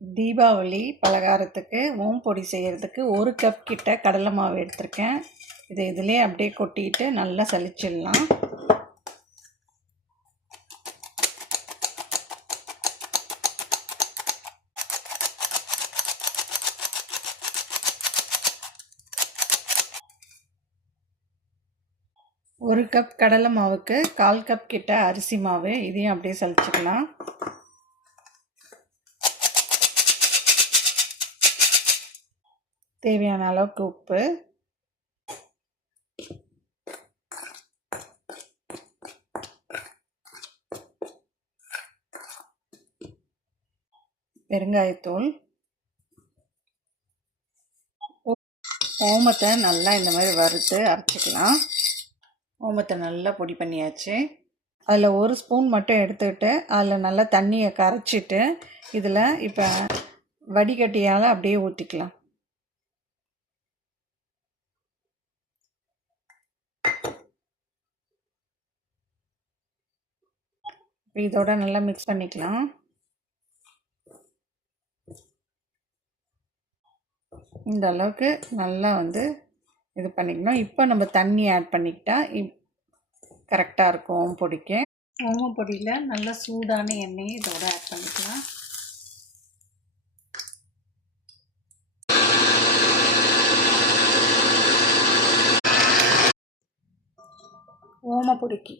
தீபாவளி பலகாரத்துக்கு ஓம் பொடி செய்கிறதுக்கு 1 கப் கிட்ட கடலை மாவு எடுத்திருக்கேன். இதிலே அப்படியே கொட்டிட்டு நல்லா சலிச்சிடலாம். ஒரு கப் கடலை மாவுக்கு 1/4 கப் கிட்ட அரிசி மாவு, இதையும் அப்படியே சலிச்சுக்கலாம். தேவையான அளவுக்கு உப்பு, பெருங்காயத்தூள், ஓமத்தை நல்லா இந்த மாதிரி வறுத்து அரைச்சிக்கலாம். ஓமத்தை நல்லா பொடி பண்ணியாச்சு. அதில் 1 ஸ்பூன் மட்டும் எடுத்துக்கிட்டு அதில் நல்லா தண்ணியை கரைச்சிட்டு இதில் இப்போ வடிகட்டியால் அப்படியே ஊற்றிக்கலாம். இதோட நல்லா மிக்ஸ் பண்ணிக்கலாம். இந்த அளவுக்கு நல்லா இது பண்ணிக்கணும். இப்போ நம்ம தண்ணி ஆட் பண்ணிக்கிட்டா கரெக்டாக இருக்கும் ஓமம் பொடிக்கு. ஓமம் பொடியில் நல்லா சூடான எண்ணெயை இதோட ஆட் பண்ணிக்கலாம். ஓமம் பொடிக்கு